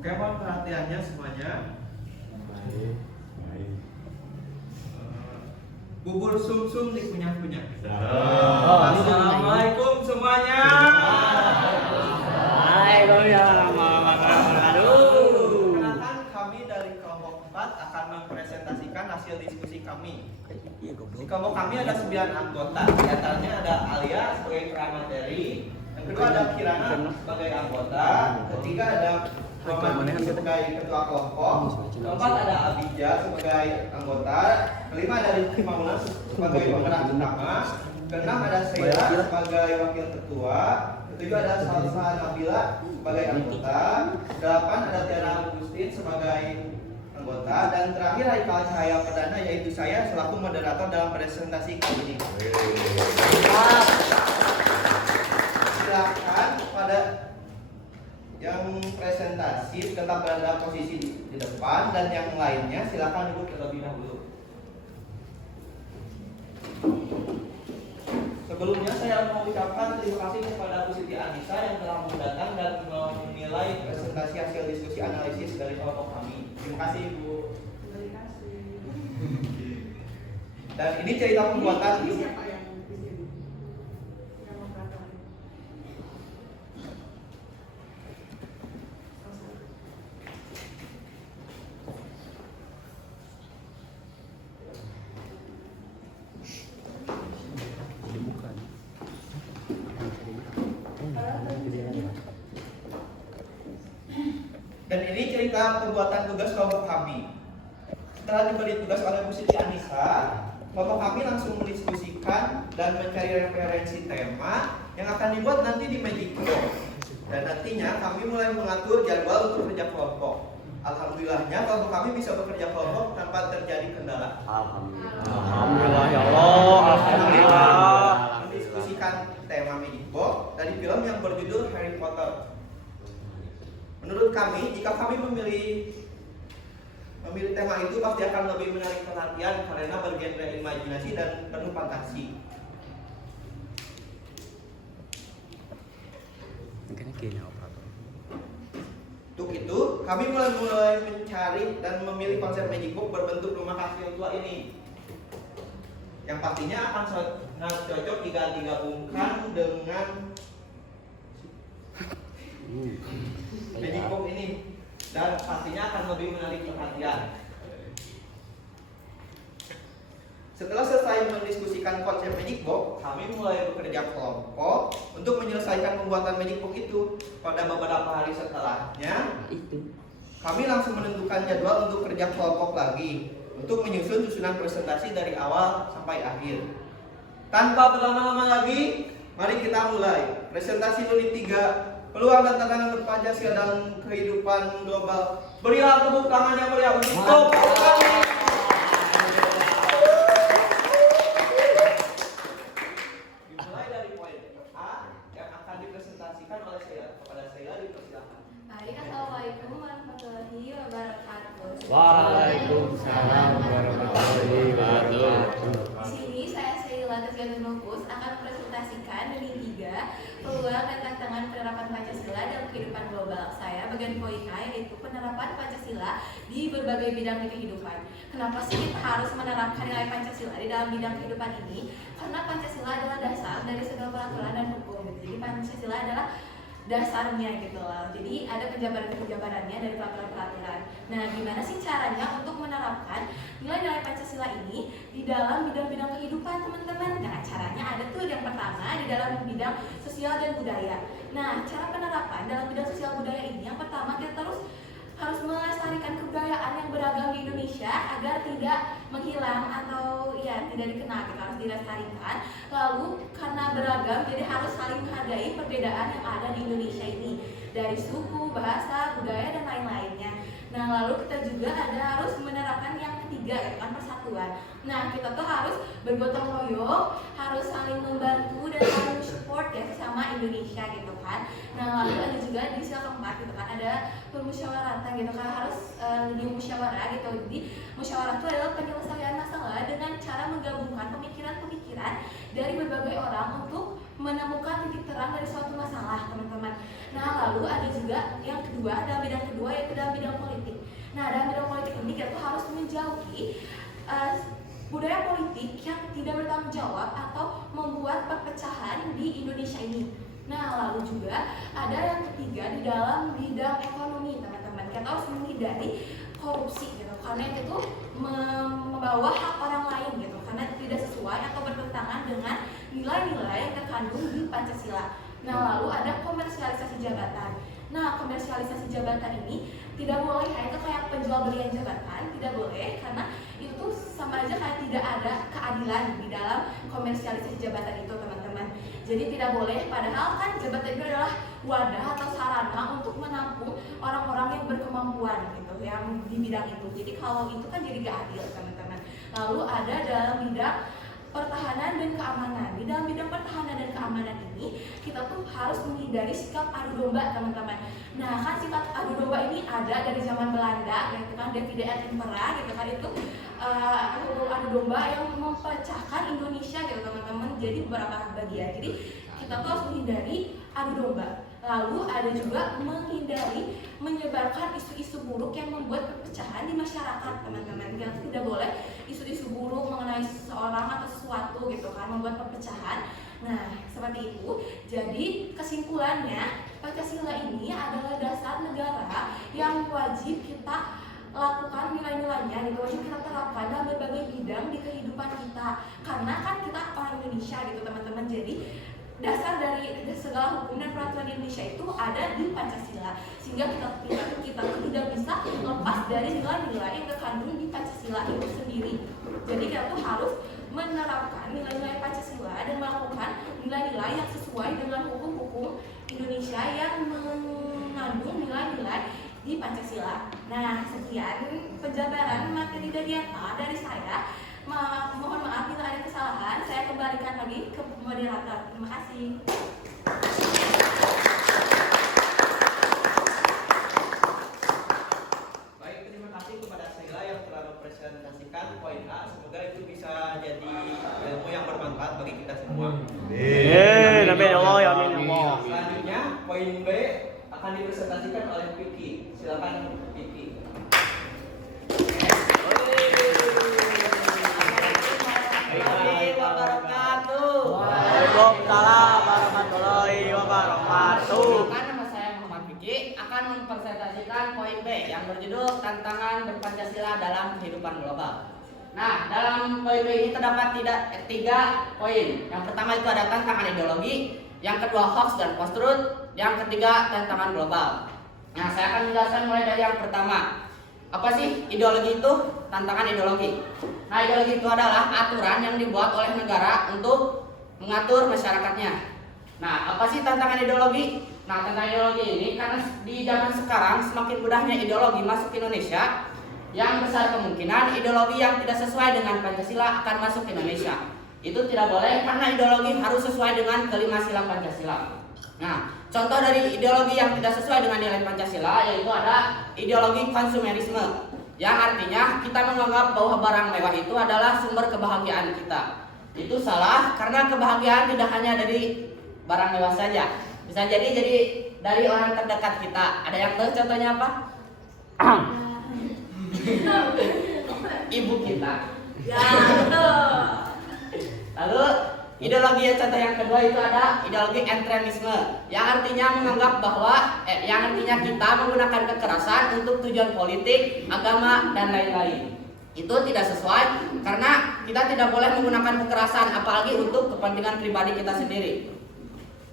Oke, mohon perhatiannya semuanya. Baik. Bubur sumsum dikunyah-kunyah. Assalamualaikum semuanya. Perkenalkan, kami dari kelompok 4 akan mempresentasikan hasil diskusi kami. Di kelompok kami ada 9 anggota. Di antaranya ada Alia sebagai pramateri, yang kedua ada Kirana sebagai anggota, ketiga ada Muhammad sebagai ketua kelompok, keempat ada Abija sebagai anggota, kelima ada Rizky Maulana sebagai penggerak utama, keenam ada Sheila sebagai wakil ketua, ketujuh ada Salsa Nabila sebagai anggota, delapan ada Tiara Agustin sebagai anggota, dan terakhir Haikal Cahaya Perdana yaitu saya selaku moderator dalam presentasi kali ini. Silakan pada yang presentasi tetap berada posisi di depan, dan yang lainnya silakan duduk terlebih dahulu. Sebelumnya saya mau ucapkan terima kasih kepada Bu Siti Anissa yang telah mendatang dan menilai presentasi hasil diskusi analisis dari kelompok kami. Terima kasih Bu. Terima kasih. Dan ini cerita pembuatan. Ini siapa yang di sini? Yang moderator. Dan ini cerita pembuatan tugas kelompok kami. Setelah diberi tugas oleh Bu Siti Anissa, kelompok kami langsung mendiskusikan dan mencari referensi tema yang akan dibuat nanti di Magic Box. Dan nantinya kami mulai mengatur jadwal untuk kerja kelompok. Alhamdulillahnya kelompok kami bisa bekerja kelompok tanpa terjadi kendala. Alhamdulillah ya Allah. Alhamdulillah. Mendiskusikan tema Magic Box dari film yang berjudul Harry Potter. Menurut kami, jika kami memilih tema itu pasti akan lebih menarik perhatian karena bergenre imajinasi dan penuh fantasi. Untuk itu, kami mulai mencari dan memilih konsep Magic Box berbentuk rumah kastil tua ini. Yang pastinya akan sangat cocok jika digabungkan dengan Magic Box ini, dan pastinya akan lebih menarik perhatian. Setelah selesai mendiskusikan konsep Magic Box, kami mulai bekerja kelompok untuk menyelesaikan pembuatan Magic Box itu. Pada beberapa hari setelahnya, kami langsung menentukan jadwal untuk kerja kelompok lagi untuk menyusun susunan presentasi dari awal sampai akhir. Tanpa berlama-lama lagi, mari kita mulai presentasi unit 3, peluang dan tantangan berpancasila dalam kehidupan global. Berilah tepuk tangan yang meriah untuk kelompok kami. Dimulai dari poin A yang akan dipresentasikan oleh saya. Kepada saya dipersilakan. Baik, assalamualaikum warahmatullahi wabarakatuh. Waalaikumsalam warahmatullahi wabarakatuh. Di sini saya Sheila Tersgantunopus akan mempresentasikan unit 3, peluang dan tantangan penerapan Pancasila dalam kehidupan global. Saya bagian poin A, yaitu penerapan Pancasila di berbagai bidang kehidupan. Kenapa sih kita harus menerapkan nilai Pancasila di dalam bidang kehidupan ini? Karena Pancasila adalah dasar dari segala peraturan dan hukum. Jadi Pancasila adalah dasarnya gitu loh. Jadi ada penjabaran-penjabarannya dari peraturan-peraturan. Nah, gimana sih caranya untuk menerapkan nilai-nilai Pancasila ini di dalam bidang-bidang kehidupan, teman-teman? Nah, caranya ada tuh yang pertama di dalam bidang sosial dan budaya. Nah, cara penerapan dalam bidang sosial budaya ini yang pertama kita harus melestarikan kebudayaan yang beragam di Indonesia agar tidak menghilang atau ya tidak dikenal, kita harus dilestarikan. Lalu karena beragam jadi harus saling menghargai perbedaan yang ada di Indonesia ini dari suku, bahasa, budaya dan lain-lainnya. Nah, lalu kita juga harus menerapkan yang ketiga, yaitu kan persatuan. Nah, kita tuh harus bergotong royong, harus saling membantu dan saling support ya sama Indonesia gitu kan. Nah, lalu ada juga di sila keempat gitu kan, ada permusyawaratan gitu kan, harus di musyawarah gitu. Jadi musyawarah itu adalah penyelesaian masalah dengan cara menggabungkan pemikiran-pemikiran dari berbagai orang untuk menemukan titik terang dari suatu masalah, teman-teman. Nah, lalu ada juga yang kedua, dalam bidang kedua yaitu dalam bidang politik. Nah, dalam bidang politik ini kita tuh harus menjauhi budaya politik yang tidak bertanggung jawab atau membuat perpecahan di Indonesia ini. Nah, lalu juga ada yang ketiga di dalam bidang ekonomi, teman-teman. Kita harus menghindari korupsi gitu, karena itu membawa hak orang lain gitu, karena tidak sesuai atau bertentangan dengan nilai-nilai yang terkandung di Pancasila. Nah, lalu ada komersialisasi jabatan. Nah, komersialisasi jabatan ini tidak boleh kayak penjual belian jabatan, tidak boleh, karena itu tuh sama aja kayak tidak ada keadilan di dalam komersialisasi jabatan itu, teman-teman. Jadi tidak boleh, padahal kan jabatan itu adalah wadah atau sarana untuk menampung orang-orang yang berkemampuan gitu, yang di bidang itu. Jadi kalau itu kan jadi gak adil, teman-teman. Lalu ada dalam bidang pertahanan dan keamanan. Di dalam bidang pertahanan dan keamanan ini kita tuh harus menghindari sikap adu domba, teman-teman. Nah, kan sifat adu domba ini ada dari zaman Belanda, gitu kan, Davide et Impera, gitu kan, itu adu domba yang mempecahkan Indonesia, gitu teman-teman. Jadi beberapa bagian. Jadi kita tuh harus menghindari adu domba. Lalu ada juga menghindari menyebarkan isu-isu buruk yang membuat perpecahan di masyarakat, teman-teman. Kita tidak boleh isu-isu buruk mengenai seseorang atau sesuatu gitu kan, membuat perpecahan. Nah, seperti itu. Jadi kesimpulannya, Pancasila ini adalah dasar negara yang wajib kita lakukan nilai-nilainya gitu, wajib kita terapkan dalam berbagai bidang di kehidupan kita. Karena kan kita orang Indonesia gitu, teman-teman. Jadi dasar dari segala hukum dan peraturan Indonesia itu ada di Pancasila, sehingga kita tidak bisa lepas dari nilai-nilai yang terkandung di Pancasila itu sendiri. Jadi kita tuh harus menerapkan nilai-nilai Pancasila dan melakukan nilai-nilai yang sesuai dengan hukum-hukum Indonesia yang mengandung nilai-nilai di Pancasila. Nah, sekian penjabaran materi dari saya. Mohon maaf bila ada kesalahan, saya kembalikan lagi ke moderator. Terima kasih. Baik, terima kasih kepada Sheila yang telah mempresentasikan poin A. Semoga itu bisa jadi ilmu yang bermanfaat bagi kita semua. Amin ya Allah, ya amin ya Allah. Selanjutnya, poin B akan dipresentasikan oleh Vicky. Silakan Vicky. Waalaikumsalam warahmatullahi wabarakatuh. Nama saya Muhammad Vicky akan mempresentasikan poin B yang berjudul tantangan berpancasila dalam kehidupan global. Nah, dalam poin B ini terdapat tiga poin. Yang pertama itu ada tantangan ideologi, yang kedua hoax dan post-truth, yang ketiga tantangan global. Nah, saya akan menjelaskan mulai dari yang pertama. Apa sih ideologi itu? Tantangan ideologi. Nah, ideologi itu adalah aturan yang dibuat oleh negara untuk mengatur masyarakatnya. Nah, apa sih tantangan ideologi? Nah, tantangan ideologi ini karena di zaman sekarang semakin mudahnya ideologi masuk ke Indonesia, yang besar kemungkinan ideologi yang tidak sesuai dengan Pancasila akan masuk ke Indonesia. Itu tidak boleh karena ideologi harus sesuai dengan kelima sila Pancasila. Nah, contoh dari ideologi yang tidak sesuai dengan nilai Pancasila yaitu ada ideologi konsumerisme, yang artinya kita menganggap bahwa barang mewah itu adalah sumber kebahagiaan kita. Itu salah, karena kebahagiaan tidak hanya dari barang mewah saja, bisa jadi dari orang terdekat kita. Ada yang tahu contohnya apa? Ibu kita. Ya, betul. Lalu ideologi contoh yang kedua itu ada ideologi ekstremisme, yang artinya menganggap bahwa yang artinya kita menggunakan kekerasan untuk tujuan politik, agama, dan lain-lain. Itu tidak sesuai karena kita tidak boleh menggunakan kekerasan apalagi untuk kepentingan pribadi kita sendiri.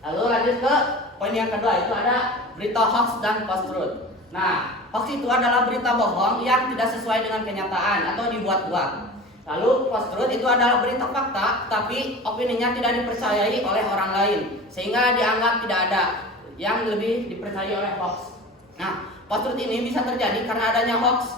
Lalu lanjut ke poin yang kedua itu ada berita hoax dan post-truth. Nah, hoax itu adalah berita bohong yang tidak sesuai dengan kenyataan atau dibuat-buat. Lalu post-truth itu adalah berita fakta tapi opininya tidak dipercayai oleh orang lain sehingga dianggap tidak ada, yang lebih dipercayai oleh hoax. Nah, post-truth ini bisa terjadi karena adanya hoax.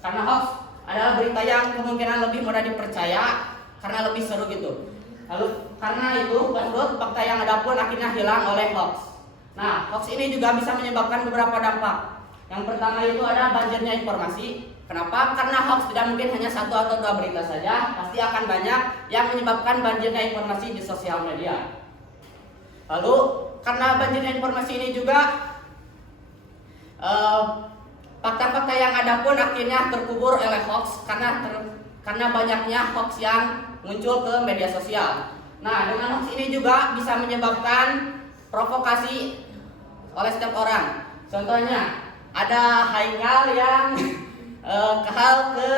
Karena hoax adalah berita yang kemungkinan lebih mudah dipercaya karena lebih seru gitu. Lalu karena itu post-truth fakta yang ada pun akhirnya hilang oleh hoax. Nah, hoax ini juga bisa menyebabkan beberapa dampak. Yang pertama itu ada banjirnya informasi. Kenapa? Karena hoax tidak mungkin hanya satu atau dua berita saja, pasti akan banyak yang menyebabkan banjirnya informasi di sosial media. Lalu karena banyaknya informasi ini juga fakta-fakta yang ada pun akhirnya terkubur oleh hoax karena banyaknya hoax yang muncul ke media sosial. Nah, dengan hoax ini juga bisa menyebabkan provokasi oleh setiap orang. Contohnya, ada Haikal yang kahal ke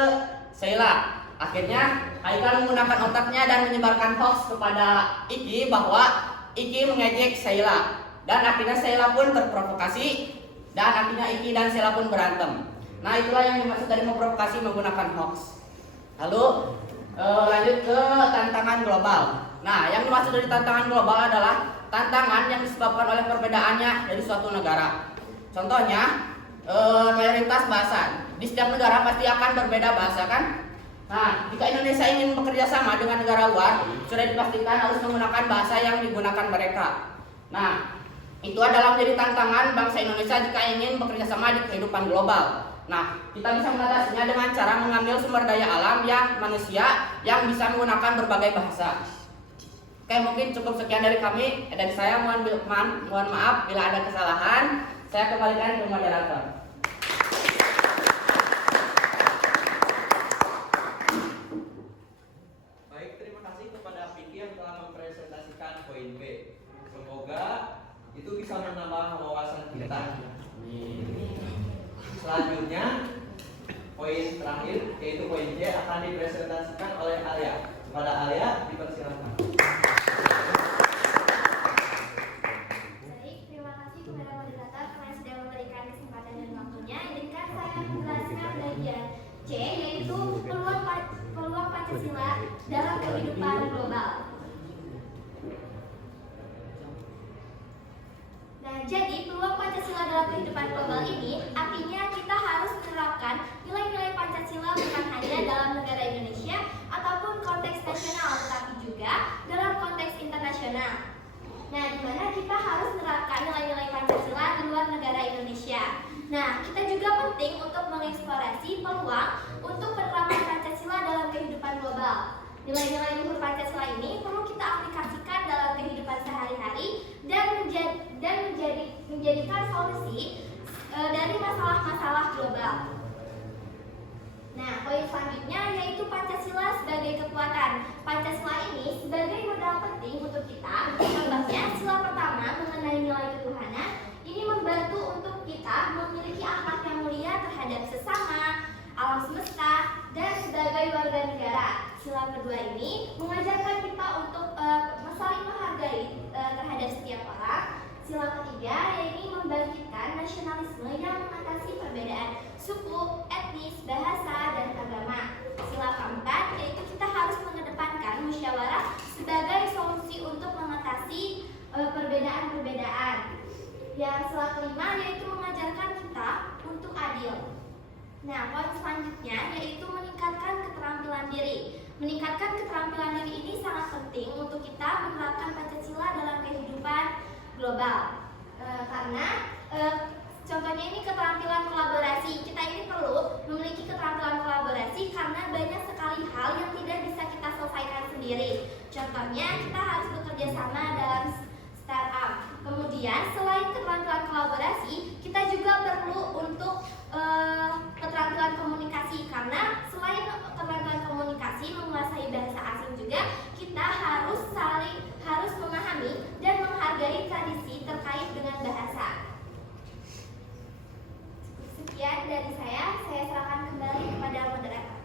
Sheila. Akhirnya Haikal menggunakan otaknya dan menyebarkan hoax kepada Iki bahwa Iki mengejek Sheila. Dan akhirnya Sheila pun terprovokasi dan akhirnya Iki dan Sheila pun berantem. Nah, itulah yang dimaksud dari memprovokasi menggunakan hoax. Lalu lanjut ke tantangan global. Nah, yang dimaksud dari tantangan global adalah tantangan yang disebabkan oleh perbedaannya dari suatu negara. Contohnya, mayoritas bahasa. Di setiap negara pasti akan berbeda bahasa kan? Nah, jika Indonesia ingin bekerja sama dengan negara luar, sudah dipastikan harus menggunakan bahasa yang digunakan mereka. Nah, itu adalah menjadi tantangan bangsa Indonesia jika ingin bekerja sama di kehidupan global. Nah, kita bisa mengatasinya dengan cara mengambil sumber daya alam yang manusia yang bisa menggunakan berbagai bahasa. Oke, mungkin cukup sekian dari kami. Dari saya mohon maaf bila ada kesalahan. Saya kembalikan ke moderator. Baik, terima kasih kepada Vicky yang telah mempresentasikan poin B. Semoga itu bisa menambah wawasan kita. Selanjutnya, poin terakhir yaitu poin C akan dipresentasikan oleh Alia. Kepada Alia dipersilakan. Baik, terima kasih kepada moderator karena sudah memberikan kesempatan dan waktunya. Izinkan saya menjelaskan bagian C, yaitu peluang Pancasila dalam kehidupan global. Nah, jadi peluang Pancasila dalam kehidupan global ini artinya kita harus menerapkan nilai-nilai Pancasila bukan hanya dalam negara Indonesia ataupun konteks nasional, tetapi juga dalam konteks internasional. Nah, di mana kita harus menerapkan nilai-nilai Pancasila di luar negara Indonesia. Nah, kita juga penting untuk mengeksplorasi peluang untuk penerapan Pancasila dalam kehidupan global. Nilai-nilai luhur Pancasila ini perlu kita aplikasikan dalam kehidupan sehari-hari dan menjadikan solusi dari masalah-masalah global. Nah, poin selanjutnya yaitu Pancasila sebagai kekuatan. Pancasila ini sebagai modal penting untuk kita. Contohnya, sila pertama mengenai nilai ketuhanan ini membantu untuk kita memiliki akhlak yang mulia terhadap sesama, alam semesta, dan sebagai warga negara. Sila kedua ini mengajarkan kita untuk saling menghargai terhadap setiap orang. Sila ketiga yaitu membangkitkan nasionalisme yang mengatasi perbedaan suku, etnis, bahasa, dan agama. Sila keempat yaitu kita harus mengedepankan musyawarah sebagai solusi untuk mengatasi perbedaan-perbedaan. Yang sila kelima yaitu mengajarkan kita untuk adil. Nah, poin selanjutnya yaitu meningkatkan keterampilan diri. Meningkatkan keterampilan diri ini sangat penting untuk kita menerapkan Pancasila dalam kehidupan global. Karena contohnya ini keterampilan kolaborasi. Kita ini perlu memiliki keterampilan kolaborasi karena banyak sekali hal yang tidak bisa kita selesaikan sendiri. Contohnya kita harus bekerja sama dalam startup. Kemudian selain keterampilan kolaborasi, kita juga perlu untuk keterampilan komunikasi, karena selain keterampilan komunikasi menguasai bahasa asing juga kita harus memahami dan menghargai tradisi terkait dengan bahasa. Sekian dari saya serahkan kembali kepada moderator.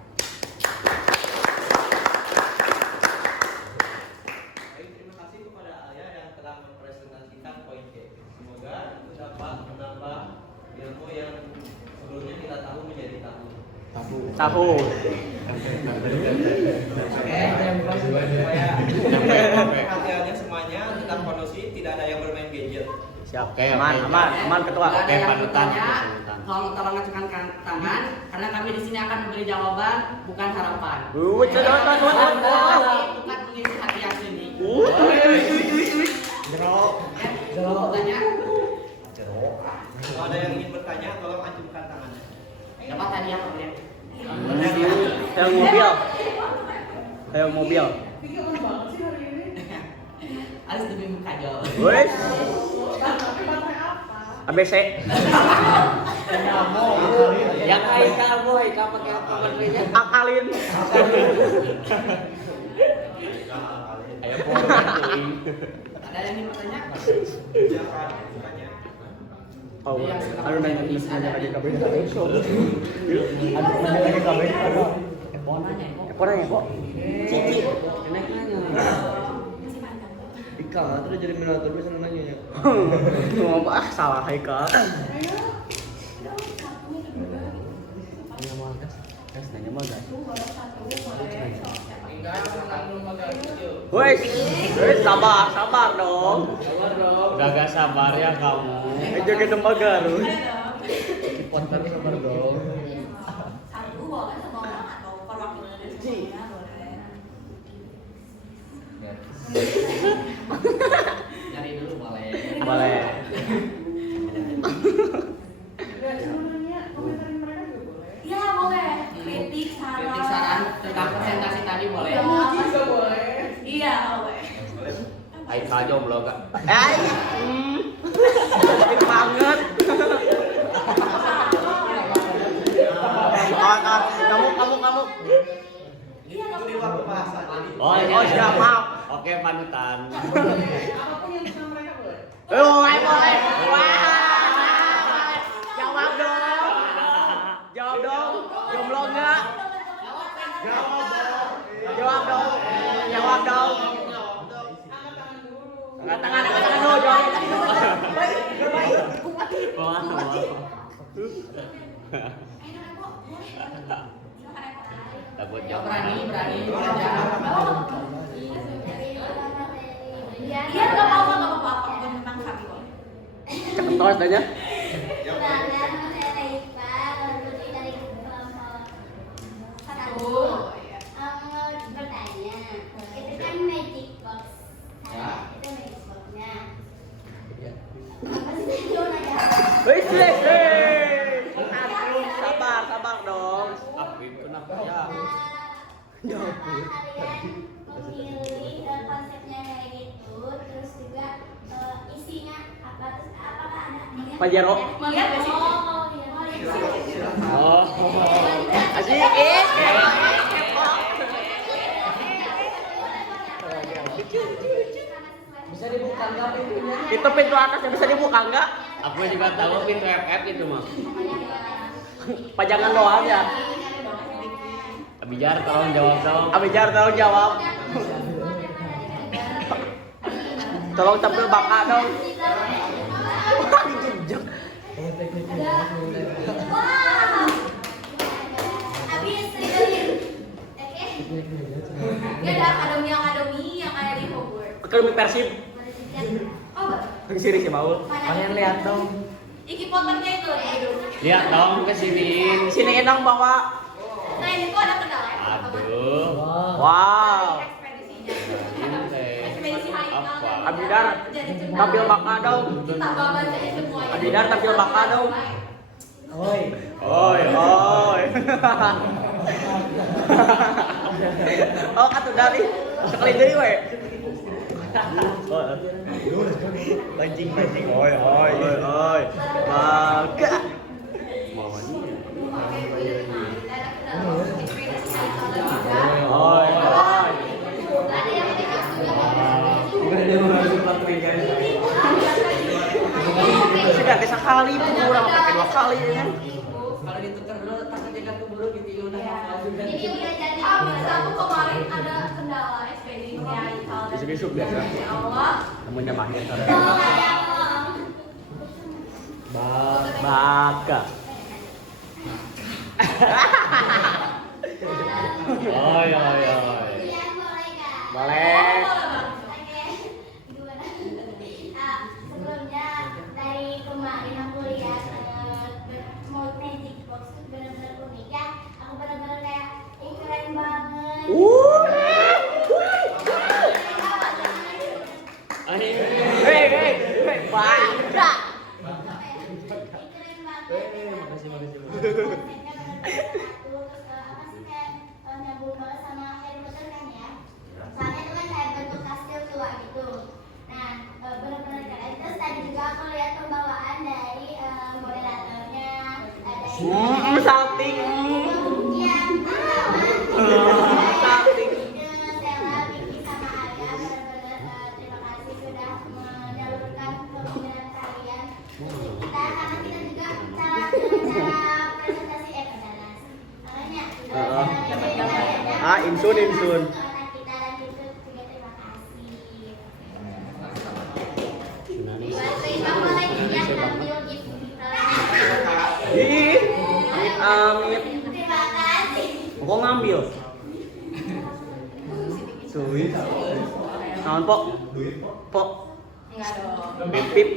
Baik, terima kasih kepada Alia yang telah mempresentasikan poin C. Semoga itu dapat menambah ilmu yang sebelumnya kita tahu menjadi tahu. Tahu. Supaya perhatiannya semuanya kita kondisi tidak ada yang bermain gadget. Siap. Aman ketua. Kalau ada yang panutan. bertanya, tolong ajukan tangan karena kami di sini akan memberi jawaban, bukan harapan. Bukan mengisi hati yang sini. Bertanya? Kalau ada yang ingin bertanya, tolong ajukan tangannya. Dapat tadi apa boleh? Kayak mobil. Tiga banget sih hari ini. harus lebih kajol. Wes. Tapi baterai apa? ABC. Yang Haikal boy, kamu pakai apa baterainya? Akalin. Aya format teuing. Ada yang ingin bertanya? Silakan bertanya. Oh, Yang aduh nanya lagi kabeh. Aduh nanya lagi kabeh. Mau nanya kok? Kok nanya kok? Cici. Kena nanya. Masih panjang kok. Ika, terus jadi moderator bisa nanya ya. Ngomong ah salah Haikal. Ayo. Satunya kedua gitu. Nanya mah gas nanya mah gas. Satu boleh. Wes, sabar, sabar dong. Udah gak sabar ya kamu. Joget domba Garut. Kipotan sabar dong. Satu boleh sama orang atau perwakilan dari semuanya boleh. Nyari dulu boleh. Boleh. Ya, sebenarnya komentarin mereka juga boleh. Iya boleh. Kritik saran. Kritik saran tentang presentasi tadi boleh. Ya, Muji juga boleh. Iya boleh. Haikal jomblo gak? Cantik banget. Kamu. Iya Itu di waktu bahasa. Jadi Oh, Oh, siap, maaf. Oke, panutan. Apapun yang sama mereka boleh. Boleh. Jawab dong. Jawab dong. Jomblo enggak? Jawab dong. Angkat tangan dulu. Jawab. Wah, takut Ya jawab. berani Iya Iya, nggak apa-apa apapun tentang kami boleh. Terus tanya. Bangga saya Iqbal, putri dari kelompok Satu. Ya. bertanya, itu kan magic box. Ya. Itu magic boxnya. Apa sih tadi lo nanya? Wes. Sabar dong. Ah, itu kenapa ya? Kenapa kalian memilih konsepnya kayak gitu, terus juga isinya apa? Terus apakah ada? Pajero. Melihat nggak sih? Oh, iya. Oh. Asik. Bisa dibuka nggak pintunya? Itu pintu atas yang bisa dibuka enggak? Aku juga tahu pintu FF itu mah. Pajangan doang ya. Abijar tolong jawab dong. Abijar tolong jawab. Tolong tampil baka dong. Wah, dijejek. Wah. Habis regalin. Oke. Ini ada akademi yang ada di Hogwarts. Akademi Persib. Oh, Ke sini si Maul. Kalian lihat dong. Iki potongnya itu lagi hidup. Lihat dong ke sini. Sini enang bawa. Nah ini tuh ada kendala ya. Aduh. Wow. Ekspedisinya. Ini teh Ekspedisi Haikal. apa? Abidar Jadi cerita. tampil baka dong. Kita bawa jadi semuanya. Abidar tampil baka dong. Oi. Oi. Oh, atuh dari sekali deui we. Pancing. Oi. Baka. Mau ini. Oi. Sudah desa kali kurang pakai 2 kali ya kan. Kalau ditukar dulu takut jangan keburu gitu udah hafal juga. Ini udah jadi. Aku kemarin ada kendala ekspedisi Haikal. Besok-besok biasa. Ya Allah. Namanya mahir Tuh, kayak Baka. Oi. Iya, boleh kan? Boleh. Oke, gimana? Sebelumnya dari kemarin aku lihat mau magic box itu benar-benar unik ya. Aku benar-benar kayak keren banget. Hei, baka. Keren banget. Konsepnya benar-benar satu. Terus apa sih kayak nyambung banget sama Harry Potter kan ya? Soalnya itu kan kayak bentuk kastil tua gitu. Salting. Salting. Stella, Vicky, sama Alia benar-benar terima kasih sudah menyalurkan pemikiran kalian untuk kita karena kita juga cara presentasi makanya Insun. anak kita dan itu juga terima kasih. Kamu boleh ya ambil gift. Ih, amit. Terima kasih. Kok ngambil? Duit. Naon, Pok? Pok. Enggak dong. Pip.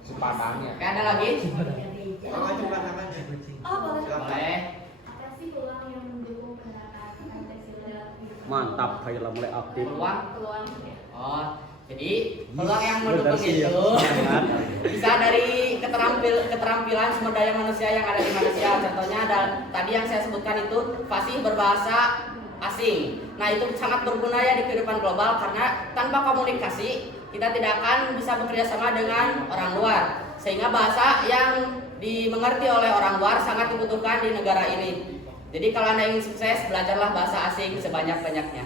Sepadannya. Oke, ada lagi? Kalau cuma namanya. Oh, boleh. Boleh. Apa sih peluang yang mendukung penerapan Pancasila? Mantap, kayak lah mulai aktif. Peluang. Oh, jadi peluang yang mendukung itu bisa dari keterampilan sumber daya manusia yang ada di manusia. Contohnya ada tadi yang saya sebutkan itu fasih berbahasa asing. Nah, itu sangat berguna ya di kehidupan global karena tanpa komunikasi kita tidak akan bisa bekerja sama dengan orang luar. Sehingga bahasa yang dimengerti oleh orang luar sangat dibutuhkan di negara ini. Jadi kalau Anda ingin sukses, belajarlah bahasa asing sebanyak-banyaknya.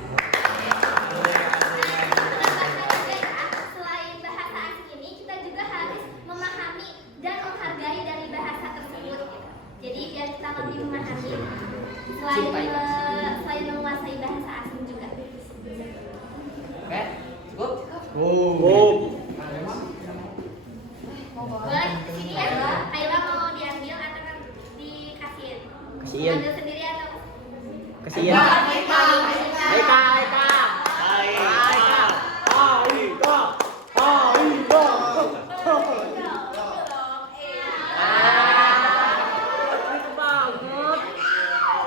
Selain bahasa asing ini, kita juga harus memahami dan menghargai dari bahasa tersebut. Jadi biar kita lebih memahami selain menguasai bahasa asing juga. Oke, cukup? Boleh kesini ya, Kayla mau diambil atau dikasihin? Kasihin. Ambil sendiri atau? Kasihan. Aika.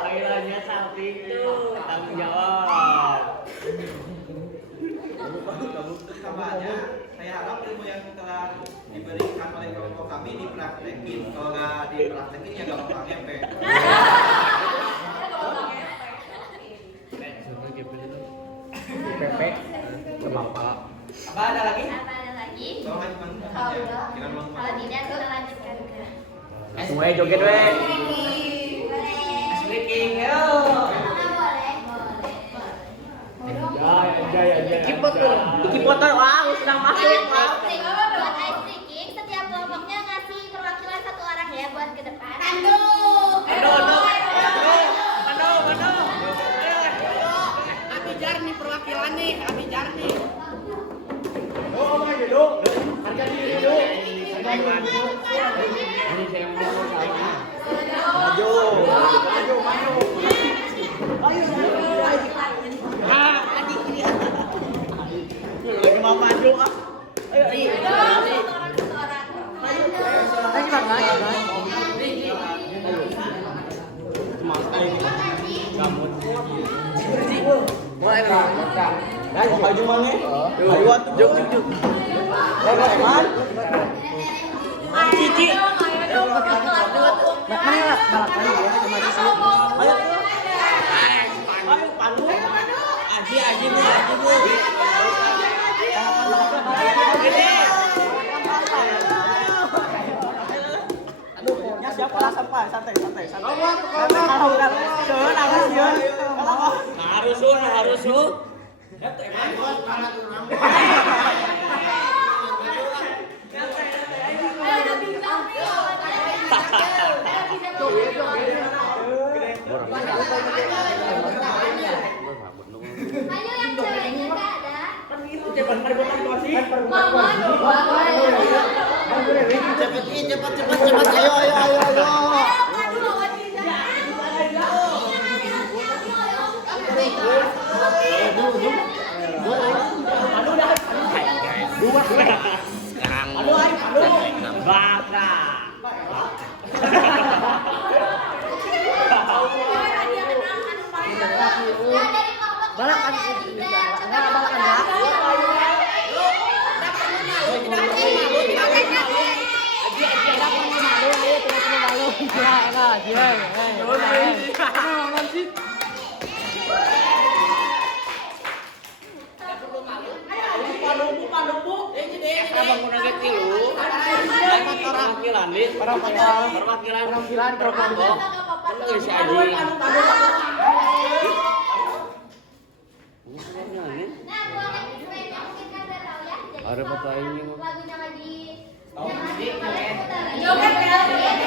Kailanya salting tuh tanggung jawab. Tambahnya, saya harap ilmu yang telah diberikan oleh kelompok kami dipraktekin. Kalau nggak dipraktekin ya gampang ngepek. Pepe ke bapak. Apa ada lagi? Apa ada lagi? Kalau nggak cuma Kalau aja, jangan lupa. kalau tidak kita lanjutkan ke Semuanya joget we. Speaking, yo. boleh. Iki foto, wow, sedang masuk. Wow. Buat ice breaking, setiap kelompoknya ngasih perwakilan satu orang ya buat ke depan. Aduh. Abi Jarni perwakilan nih, Abi Jarni. Ini saya mau sama. Lagi mau maju ah. Ayo. Mulai lah. Ayo maju mana? Ayo juk. Ayo Eman. Cici. Mana lah balapan dia maju sih. Ayo. Ayo pandu. Aji bu. Aduh, ya siap kelas sampai santai. Harus su. Ayo yang ceweknya nggak ada. Cepet. Ayo. Pandu, ini deh. asa bangun lagi tilu. Perwakilan nih. Perwakilan kelompok. Bener si Aji. Nah, buat yang mungkin kan udah tahu ya. Jadi Ada foto kalau ini. lagunya lagi Joget ya. joget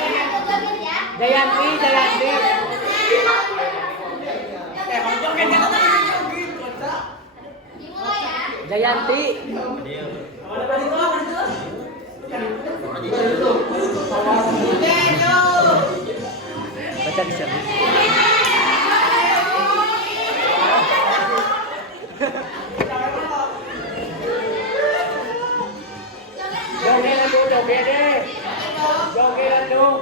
ya. Jayanti. Dimulai ya. Jayanti. Baca di sana. Joget deh. Joget dong.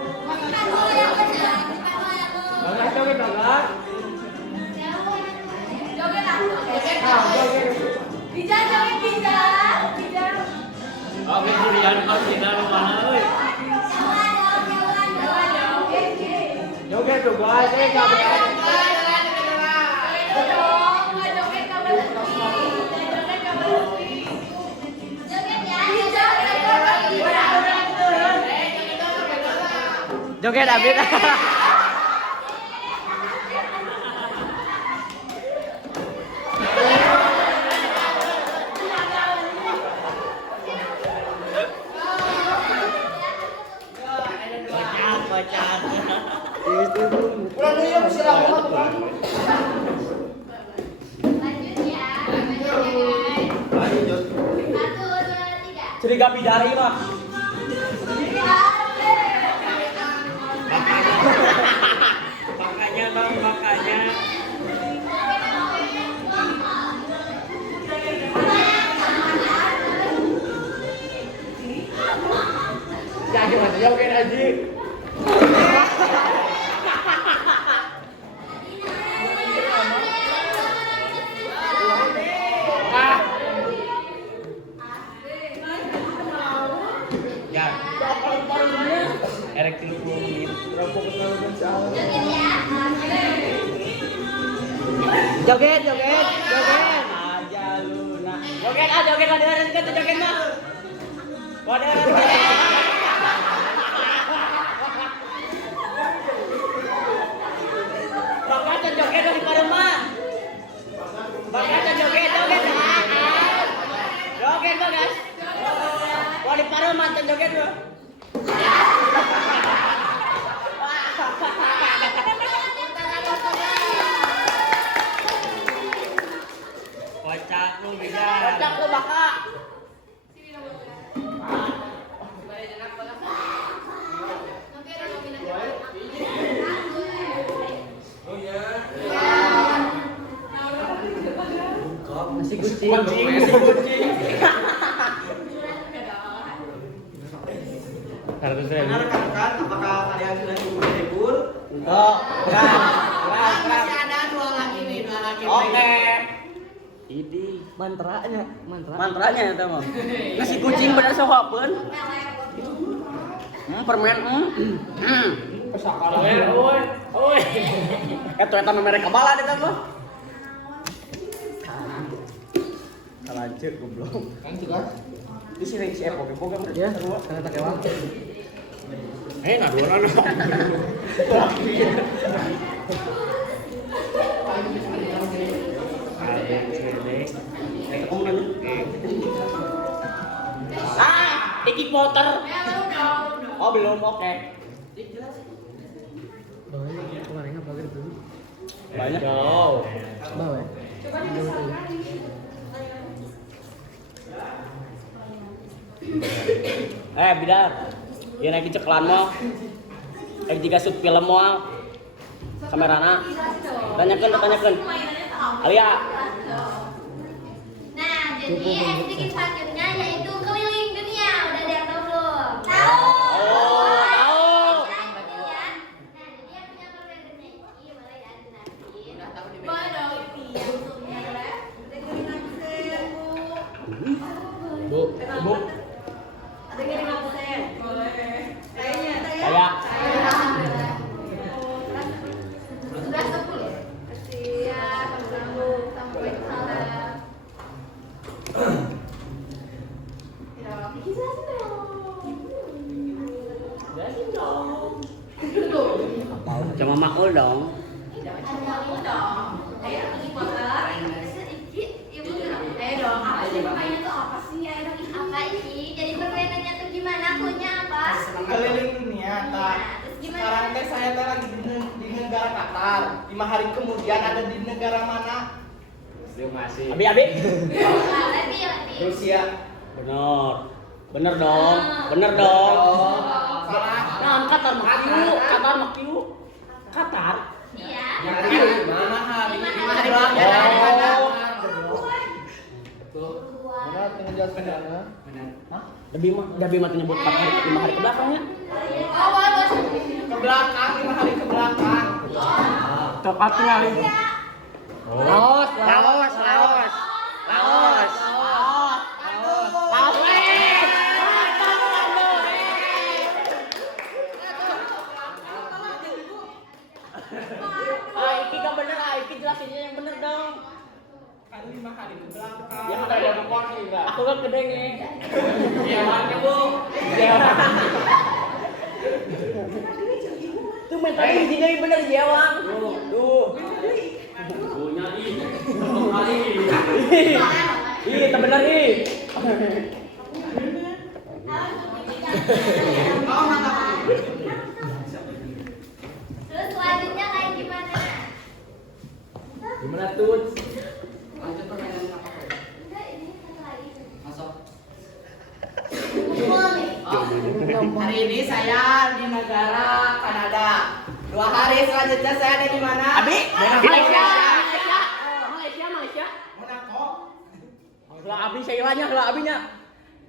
Banget joget banget. Joget aku. Bija joget bija. Oke, durian pasti dari mana, euy? Joget tuh guys, joget. Joget David. Kocak. Udah duyung sirah bukan. Lanjut ya. Lanjut. 1, 2, 3. Curiga bidari mah. Makanya bang, makanya. Jangan joget Aji. Ya. Erektil pulmin. Joget ya. Joget. Aja Luna. Joget ada kan joget mah. Wadah. Bakacan joget di parema. Bakacan joget. Joget bagas. Wah di parema can joget bro. Kocak lu bisa. Kocak lu baka. Nasi kucing. Nah, rekan-rekan, apakah kalian sudah cukup terhibur? Enggak. Masih ada 2 lagi nih, 2 lagi. Oke. Ini Mantranya itu mah. Nasi kucing bener sohapeun. Permen. Oi. Eta merek kabala eta mah. Kalanceur goblok. Kan juga. Di sini si Epo kan ya. Karena tak kewan. Nah dua nana. Iki Potter. Oh belum, oke. Banyak. Jauh. Bidar. Ieu naik ceklan mah. Jika shoot film mah. Kamerana. Tanyakeun. Alia. Nah, jadi activity selanjutnya yaitu keliling dunia. Udah ada yang tahu belum? Tahu. Tahu. Nah, jadi yang punya perbedaannya ini boleh ya jelasin. Udah tahu di Boleh dong, yang usulnya adalah dengerin absen, Bu. Bu. Dengerin absen. Boleh. Kayaknya. Kayak. Sudah 10. Siap, sambung. Sampai salam. Cuma makul dong. Kamu dong. Ayo pergi poster. Ayo dong. Apa sih permainannya tuh apa sih? Ayo dong. Apa ini? Jadi permainannya tuh gimana? Punya apa? Keliling dunia, tak. Terus gimana? Sekarang teh saya teh lagi di negara Qatar. 5 hari kemudian ada di negara mana? Terima kasih. Abi. Lebih. Rusia. Bener dong. Salah. Nah, Qatar makiu. Qatar. Iya. Yang hari mana hari? 5 hari Oh. Benar dengan jelas benar. Lebih mah nyebut 5 hari ke belakangnya. Ke belakang 5 hari ke belakang. Tepat kali. Laos. Iki gak bener, Iki jelasinnya yang bener dong. Kan 5 hari ke belakang. Yang ada rekor nih, aku kan gede nih. Hewannya bu. Tuh mental biji dari bener jawang. Tuh. Punya ini. Kali. Ih, tak bener ih. Terus selanjutnya kayak gimana? Gimana tuh? Lanjut permainan apa? Enggak, ini satu lagi. Masuk. Kumpul nih. Hari ini saya di negara Kanada. 2 hari selanjutnya saya ada di mana? Abi, Malaysia. Monaco. Lah Abi Sheilanya, lah Abinya.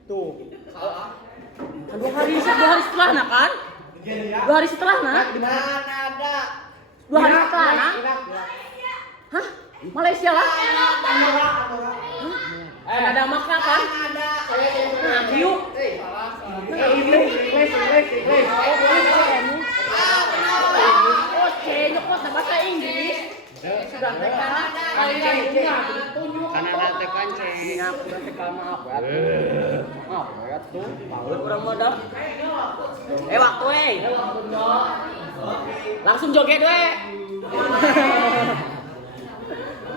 Tuh. Salah. Kan 2 hari setelah nah kan? 2 hari setelah nah. Kanada. 2 hari setelah nah. Hah? Malaysia lah. Ada makna kan? Kanada. Nah, yuk. Salah. Oke, nyokot bahasa Inggris. Sudah TK. Kanada teh kancing. Sudah TK maaf ya. Maaf ya tuh. Tahu kurang modal. Waktu langsung joget we.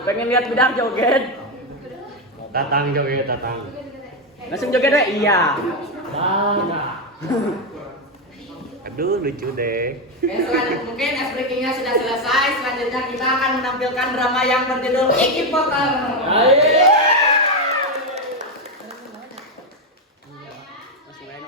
Pengen lihat bidak joget. Tatang joget. Langsung joget we. Iya. Aduh lucu deh. Oke, selanjutnya mungkin ice breakingnya sudah selesai. Selanjutnya kita akan menampilkan drama yang berjudul Iki Poker. Ayo.